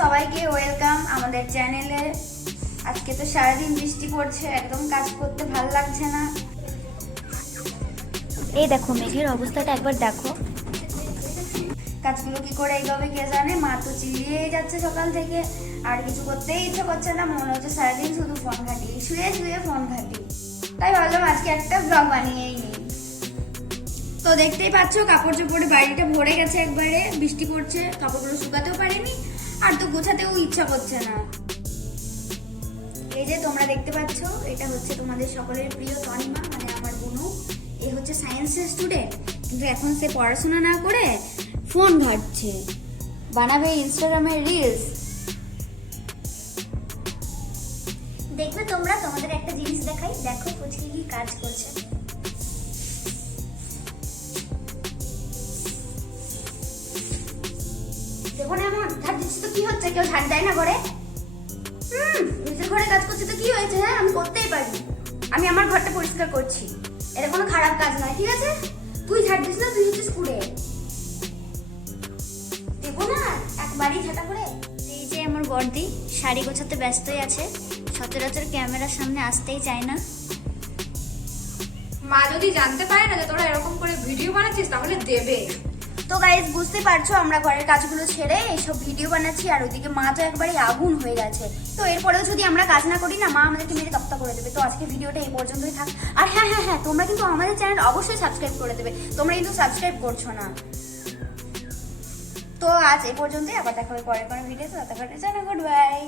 সবাইকে ওয়েলকাম আমাদের চ্যানেলে। আজকে তো সারাদিন বৃষ্টি পড়ছে, একদম কাজ করতে ভালো লাগছে না। এই দেখো মেঘের অবস্থাটা একবার দেখো। কাজগুলো কি করে এইভাবে কে জানে। মা তো চিল্লিয়েই যাচ্ছে সকাল থেকে, আর কিছু করতেই ইচ্ছে করছে না। মনে হচ্ছে সারাদিন শুধু ফোন ঘাঁটি, শুয়ে শুয়ে ফোন ঘাঁটি। তাই ভাবলাম আজকে একটা ব্লগ বানিয়েই নিই। তো দেখতেই পাচ্ছ কাপড় চোপড়ে বাড়িটা ভরে গেছে একবারে। বৃষ্টি পড়ছে, কাপড়গুলো শুকাতেও পারিনি, আর তো গোছাতেও ইচ্ছা করছে না। এই যে তোমরা দেখতে পাচ্ছ, এটা হচ্ছে তোমাদের সকলের প্রিয় তনিমা, মানে আমার বোনু। এ হচ্ছে সায়েন্সের স্টুডেন্ট, কিন্তু এখন সে পড়াশোনা না করে ফোন ঘাঁটছে, বানাবে ইনস্টাগ্রামে রিলস। দেখবে তোমরা, তোমাদের একটা জিনিস দেখাই, দেখো পুচকি কি কাজ করছে। দেখো না এমন ঝাড় দিচ্ছি তো কি হচ্ছে? কেউ ঝাড় দেয় না ঘরে? নিজের ঘরে কাজ করছে তো কি হয়েছে? হ্যাঁ, আমি করতেই পারি। আমি আমার ঘরটা পরিষ্কার করছি, এটা কোনো খারাপ কাজ নয়, ঠিক আছে? তুই ঝাড় দিস না, তুই হচ্ছে স্কুলে। দেখো না একবারই ঝাঁটা করে। এই যে আমার বর্দি শাড়ি গোছাতে ব্যস্তই আছে, সচরাচর ক্যামেরার সামনে আসতেই চায় না। মা যদি জানতে পারে না যে তোরা এরকম করে ভিডিও বানাচ্ছিস তাহলে দেবে। তো গাইজ বুঝতে পারছো, আমরা ঘরের কাজগুলো ছেড়ে এইসব ভিডিও বানাচ্ছি, আর ওইদিকে মা তো একবারে আগুন হয়ে গেছে। তো এরপরেও যদি আমরা কাজ না করি না, মা আমাদেরকে মেরে তক্তা করে দেবে। তো আজকে ভিডিওটা এই পর্যন্তই থাক। আর হ্যাঁ হ্যাঁ হ্যাঁ, তোমরা কিন্তু আমাদের চ্যানেল অবশ্যই সাবস্ক্রাইব করে দেবে। তোমরা কিন্তু সাবস্ক্রাইব করছো না। তো আজ এই পর্যন্তই, আবার দেখা হবে পরের কোনো ভিডিওতে। ততক্ষণের জন্য গুড বাই।